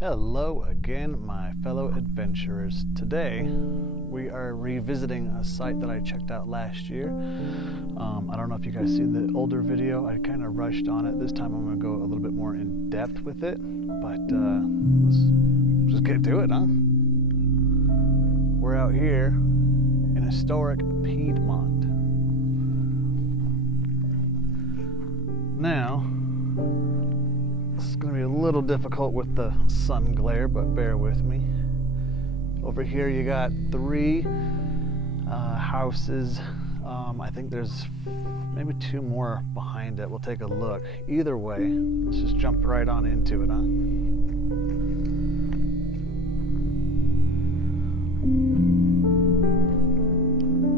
Hello again, my fellow adventurers. Today we are revisiting a site that I checked out last year. I don't know if you guys seen the older video. I kind of rushed on it. This time I'm going to go a little bit more in depth with it, but let's just get to it, huh? We're out here in historic Piedmont. Now, this is going to be a little difficult with the sun glare, but bear with me. Over here you got three houses. I think there's maybe two more behind it. We'll take a look. Either way, let's just jump right on into it, huh?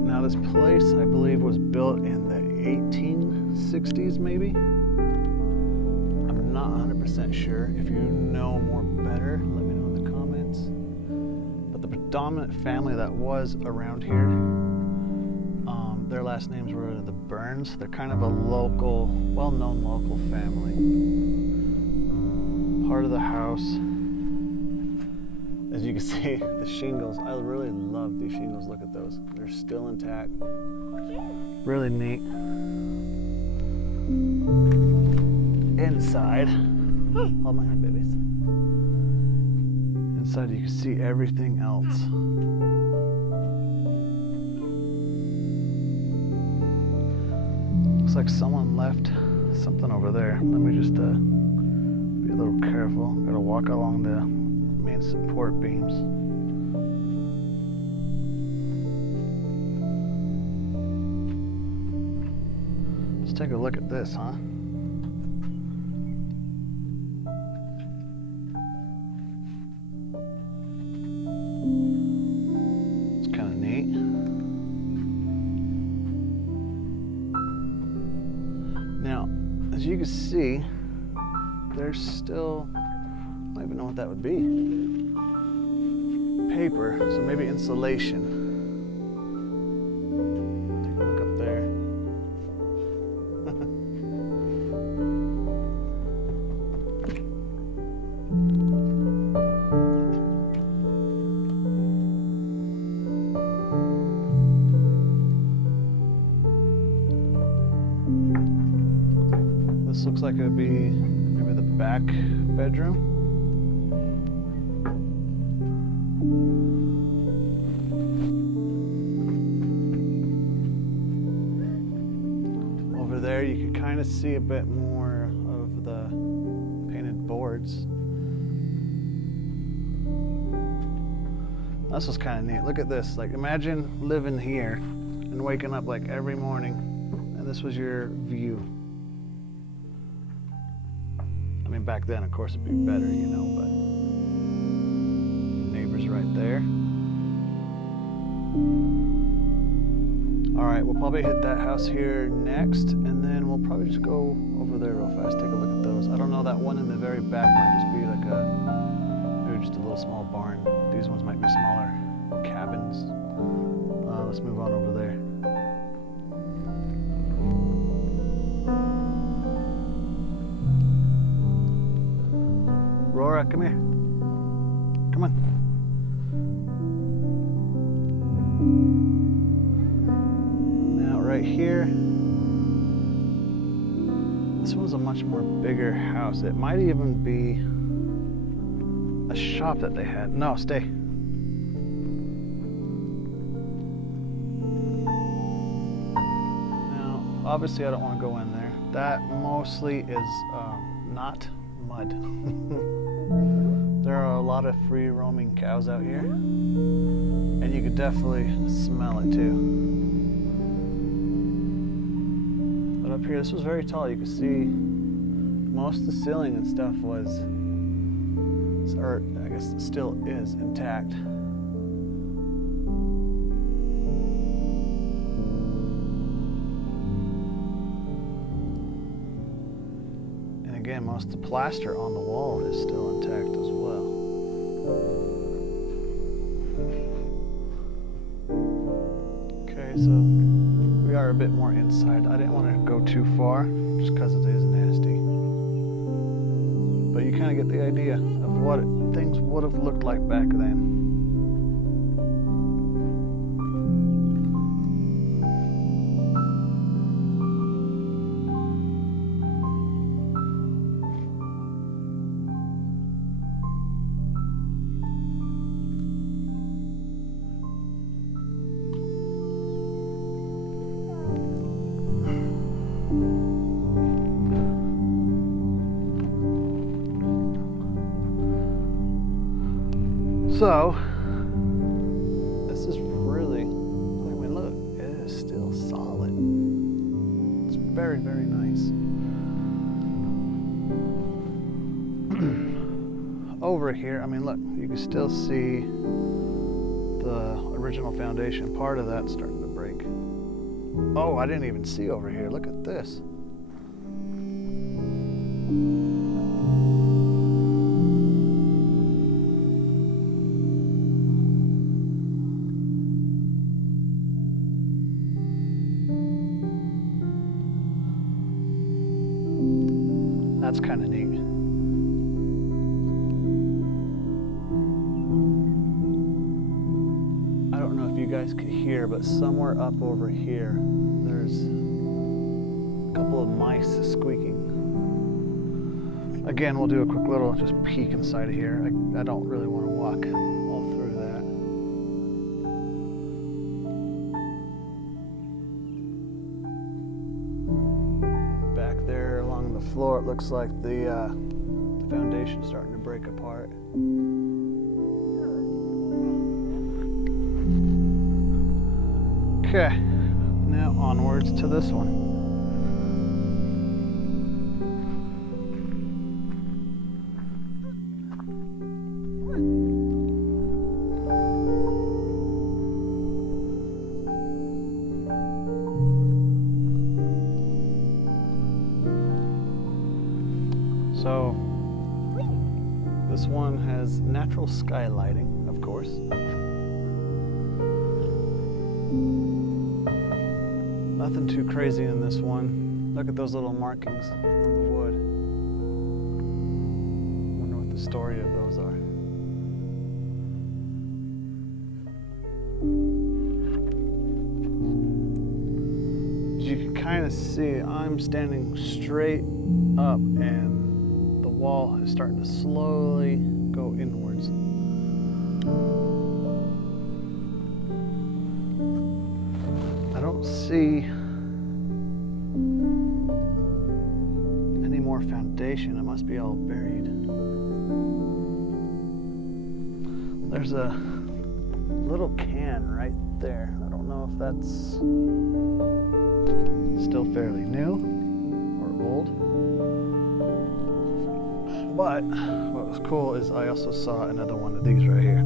Now this place, I believe, was built in the 1860s maybe? I'm not 100% sure. If you know more better, let me know in the comments. But the predominant family that was around here, their last names were the Burns. They're kind of a local, well-known local family. Part of the house, as you can see, the shingles, I really love these shingles. Look at those. They're still intact. Really neat. Inside, oh my god, babies. Inside you can see everything else. Looks like someone left something over there. Let me just be a little careful. Gotta walk along the main support beams. Let's take a look at this, huh? It's kind of neat. Now, as you can see, there's still, I don't even know what that would be. Paper, so maybe insulation. Take a look up there. This looks like it would be maybe the back bedroom. Over there you can kind of see a bit more of the painted boards. This was kind of neat. Look at this. Like, imagine living here and waking up like every morning and this was your view. I mean, back then, of course, it'd be better, you know, but neighbors right there. All right, we'll probably hit that house here next, and then we'll probably just go over there real fast, take a look at those. I don't know, that one in the very back might just be like maybe just a little small barn. These ones might be smaller cabins. Let's move on over there. Aurora, come here. Come on. Now right here, this one's a much more bigger house. It might even be a shop that they had. No, stay. Now, obviously I don't want to go in there. That mostly is not mud. There are a lot of free roaming cows out here, and you could definitely smell it too. But up here, this was very tall. You could see most of the ceiling and stuff was, or I guess it still is, intact. Again, most of the plaster on the wall is still intact as well. Okay, so we are a bit more inside. I didn't want to go too far just because it is nasty. but you kind of get the idea of what things would have looked like back then. So, this is really, I mean, look, it is still solid. It's very, very nice. Over here, I mean, look, you can still see the original foundation part of that starting to break. Oh, I didn't even see over here. Look at this. That's kind of neat. I don't know if you guys could hear, but somewhere up over here, there's a couple of mice squeaking. Again, we'll do a quick little just peek inside of here. I don't really want to walk all through that. Back there along the floor, it looks like the foundation's starting to break apart. Okay, now onwards to this one. So, this one has natural skylighting, of course. Nothing too crazy in this one. Look at those little markings on the wood. Wonder what the story of those are. As you can kind of see, I'm standing straight up and the wall is starting to slowly go inwards. I don't see any more foundation. It must be all buried. There's a little can right there. I don't know if that's still fairly new or old. But what was cool is I also saw another one of these right here.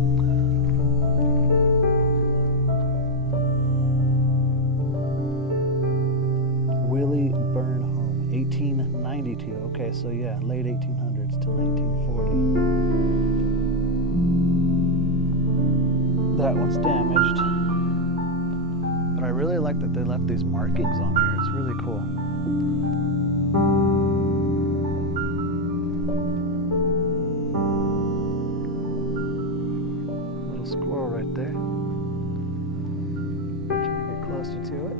Willie Burn Home, 1892. Okay, so yeah, late 1800s to 1940. That one's damaged. But I really like that they left these markings on here. It's really cool. Little squirrel right there. Trying to get closer to it.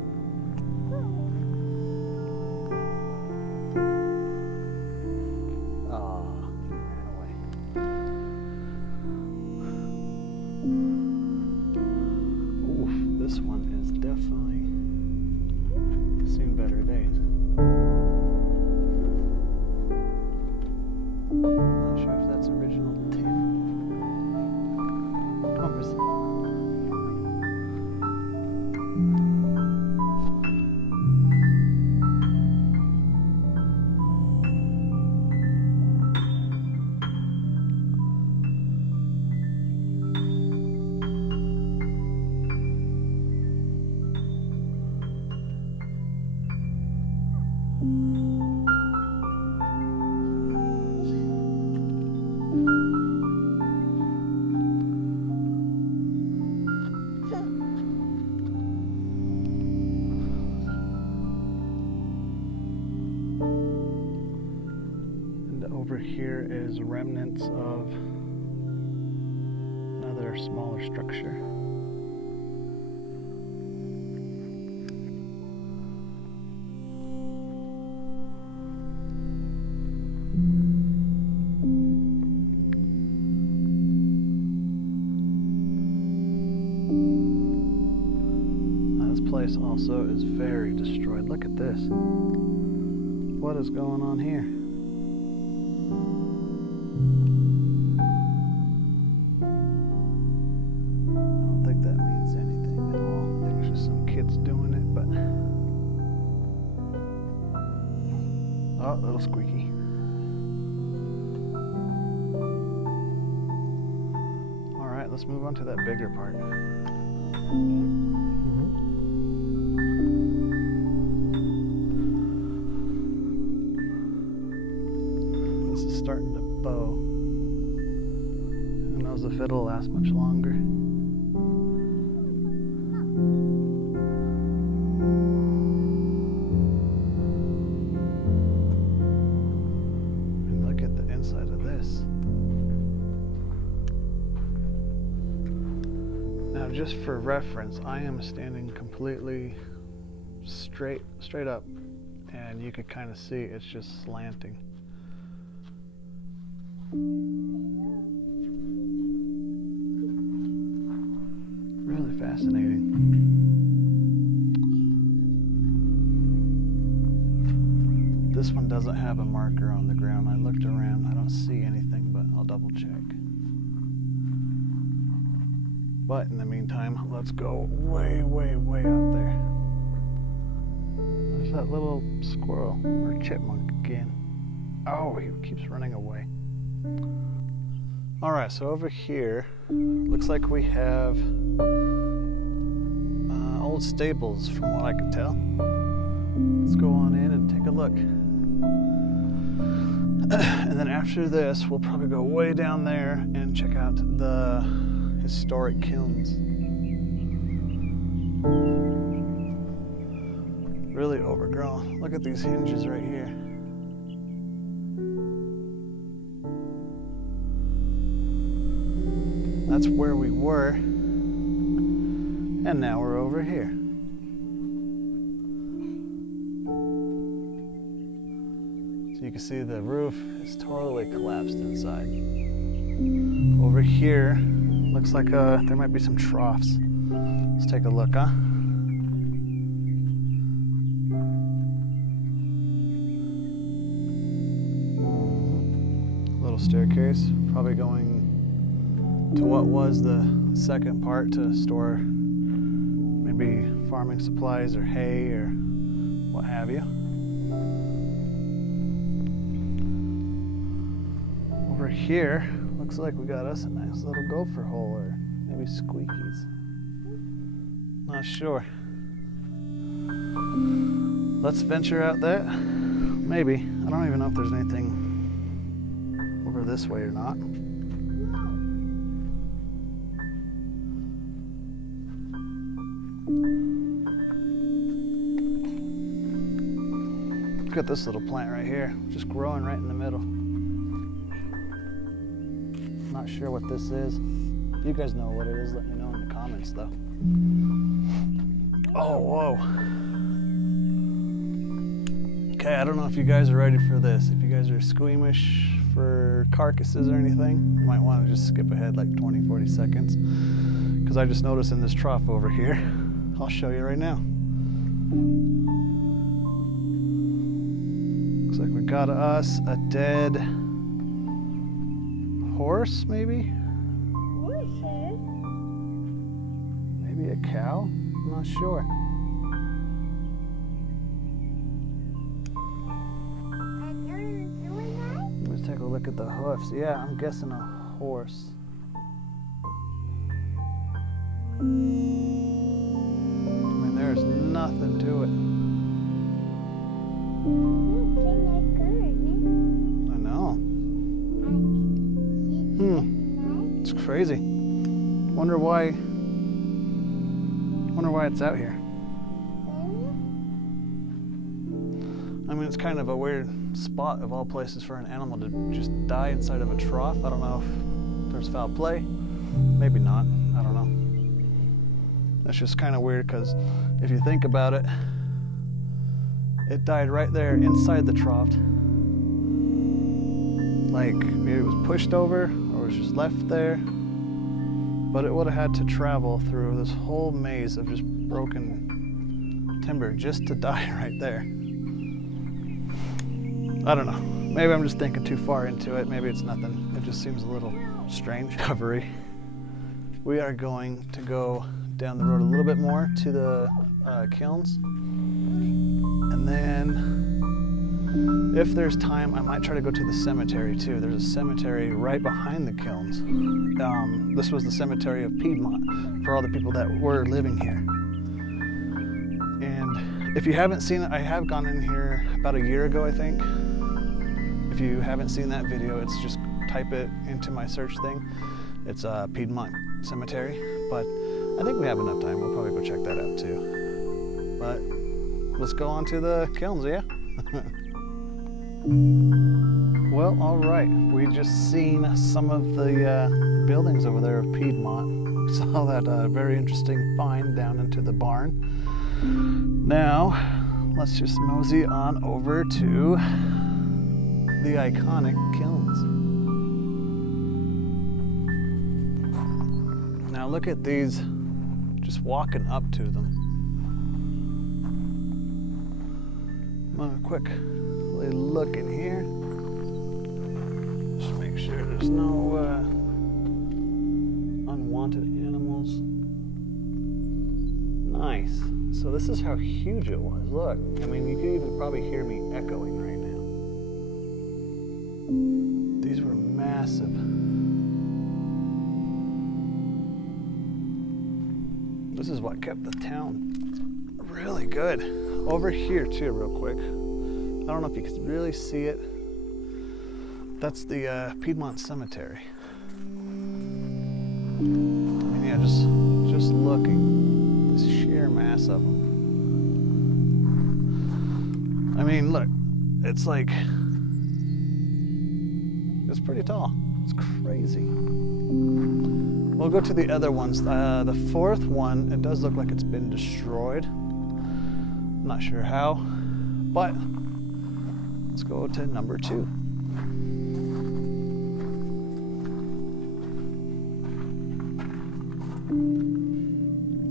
This one is definitely seen better days. Not sure if that's original tin. Come on, Chris. is remnants of another smaller structure. This place also is very destroyed. Look at this. What is going on here? I don't think that means anything at all. I think it's just some kids doing it, but... Oh, a little squeaky. Alright, let's move on to that bigger part. This is starting to bow. Who knows if it'll last much longer. And look at the inside of this. Now, just for reference, I am standing completely straight up, and you could kind of see it's just slanting. Really fascinating. This one doesn't have a marker on the ground. I looked around, I don't see anything, but I'll double check. But in the meantime, let's go way, way, way out there. There's that little squirrel or chipmunk again. Oh, he keeps running away. All right, so over here, looks like we have old stables from what I could tell. Let's go on in and take a look. And then after this, we'll probably go way down there and check out the historic kilns. Really overgrown. Look at these hinges right here. That's where we were, and now we're over here. So you can see the roof is totally collapsed inside. Over here, looks like there might be some troughs. Let's take a look, huh? Little staircase, probably going to what was the second part to store maybe farming supplies or hay or what have you. Over here, looks like we got us a nice little gopher hole or maybe squeakies. Not sure. Let's venture out there. Maybe. I don't even know if there's anything over this way or not. Look at this little plant right here, just growing right in the middle. Not sure what this is. If you guys know what it is, let me know in the comments though. Oh, whoa. Okay, I don't know if you guys are ready for this. If you guys are squeamish for carcasses or anything, you might want to just skip ahead like 20-40 seconds. Because I just noticed in this trough over here, I'll show you right now. Looks like we got us a dead horse, maybe? Horses? Maybe a cow? I'm not sure. Let's take a look at the hoofs. Yeah, I'm guessing a horse. I mean, there's nothing to it. I know. It's crazy. Wonder why it's out here. I mean, it's kind of a weird spot of all places for an animal to just die inside of a trough. I don't know if there's foul play. Maybe not. I don't know. It's just kind of weird because if you think about it, it died right there inside the trough. Like maybe it was pushed over or was just left there. But it would have had to travel through this whole maze of just broken timber just to die right there. I don't know. Maybe I'm just thinking too far into it. Maybe it's nothing. It just seems a little strange. Discovery. We are going to go down the road a little bit more to the kilns. And then if there's time, I might try to go to the cemetery too. There's a cemetery right behind the kilns. This was the cemetery of Piedmont for all the people that were living here. And if you haven't seen it, I have gone in here about a year ago, I think. If you haven't seen that video, it's just type it into my search thing. It's Piedmont Cemetery, but I think we have enough time. We'll probably go check that out too. But let's go on to the kilns, yeah? Well, all right. We just seen some of the buildings over there of Piedmont. We saw that very interesting find down into the barn. Now, let's just mosey on over to the iconic kilns. Now look at these, just walking up to them. I'm gonna quickly look in here. Just make sure there's no unwanted animals. Nice. So this is how huge it was. Look, I mean, you could even probably hear me echoing right now. These were massive. This is what kept the town really good. Over here too, real quick. I don't know if you can really see it. That's the Piedmont Cemetery. I mean, yeah, just looking, this sheer mass of them. I mean, look, it's like, it's pretty tall. It's crazy. We'll go to the other ones. The fourth one, it does look like it's been destroyed. I'm not sure how, but let's go to number 2.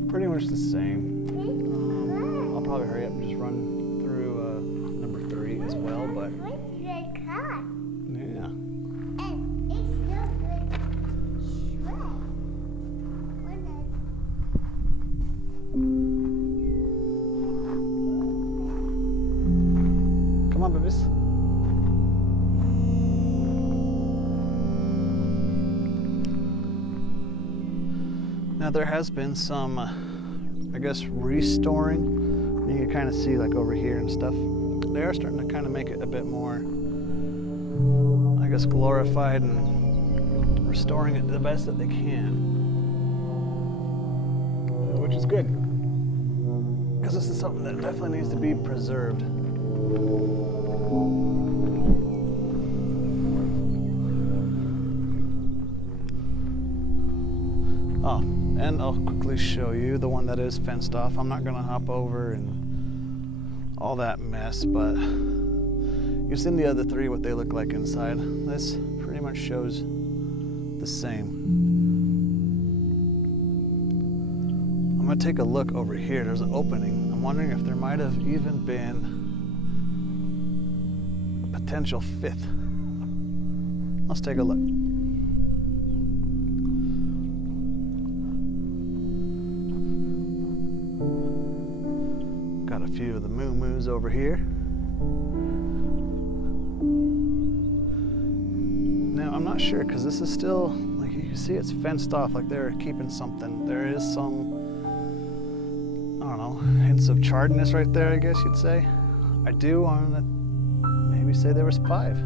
Pretty much the same. I'll probably hurry up and just run through number 3 as well, but yeah. Come on, babies. Now there has been some, I guess, restoring. You can kind of see like over here and stuff. They are starting to kind of make it a bit more, I guess, glorified and restoring it the best that they can. Which is good. Because this is something that definitely needs to be preserved. Oh, and I'll quickly show you the one that is fenced off. I'm not gonna hop over and all that mess, but you've seen the other 3, what they look like inside. This pretty much shows the same. I'm gonna take a look over here. There's an opening. I'm wondering if there might have even been a potential 5th. Let's take a look. Got a few of the moo-moos over here. Now, I'm not sure because this is still, like you can see it's fenced off, like they're keeping something. There is some, I don't know, hints of charredness right there, I guess you'd say. I do want to maybe say there was 5.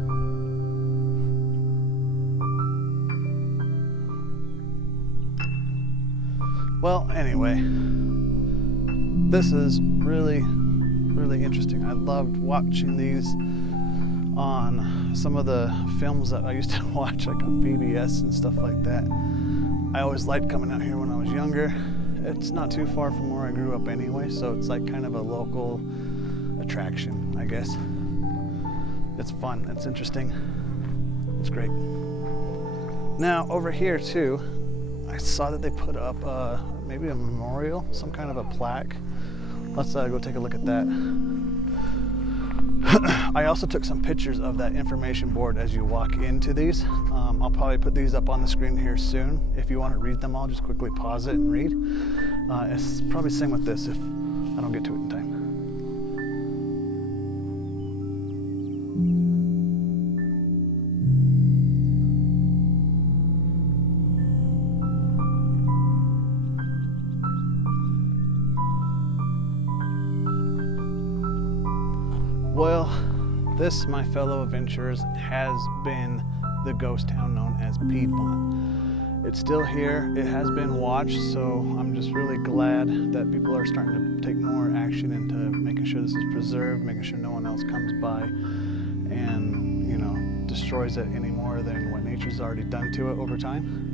Well, anyway, this is really really interesting. I loved watching these on some of the films that I used to watch, like on PBS and stuff like that. I always liked coming out here when I was younger. It's not too far from where I grew up anyway, so it's like kind of a local attraction, I guess. It's fun, it's interesting, it's great. Now over here too, I saw that they put up maybe a memorial, some kind of a plaque. Let's go take a look at that. I also took some pictures of that information board as you walk into these. I'll probably put these up on the screen here soon. If you want to read them all, just quickly pause it and read. It's probably the same with this if I don't get to it in time. Well, this, my fellow adventurers, has been the ghost town known as Piedmont. It's still here, it has been watched, so I'm just really glad that people are starting to take more action into making sure this is preserved, making sure no one else comes by and, you know, destroys it any more than what nature's already done to it over time.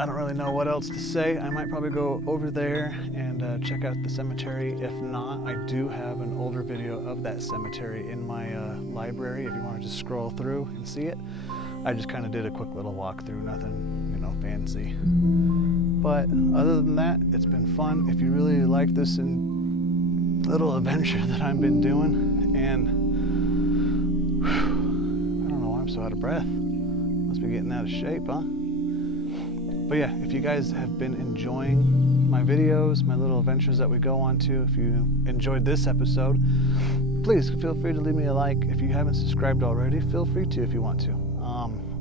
I don't really know what else to say. I might probably go over there and check out the cemetery. If not, I do have an older video of that cemetery in my library if you want to just scroll through and see it. I just kind of did a quick little walkthrough, nothing, you know, fancy. But other than that, it's been fun. If you really like this little adventure that I've been doing, and I don't know why I'm so out of breath. Must be getting out of shape, huh? But yeah, if you guys have been enjoying my videos, my little adventures that we go on to, if you enjoyed this episode, please feel free to leave me a like. If you haven't subscribed already, feel free to if you want to.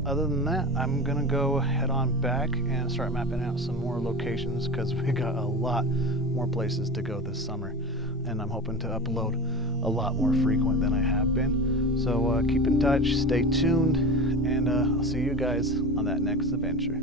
Other than that, I'm gonna go head on back and start mapping out some more locations because we got a lot more places to go this summer. And I'm hoping to upload a lot more frequent than I have been. So keep in touch, stay tuned, and I'll see you guys on that next adventure.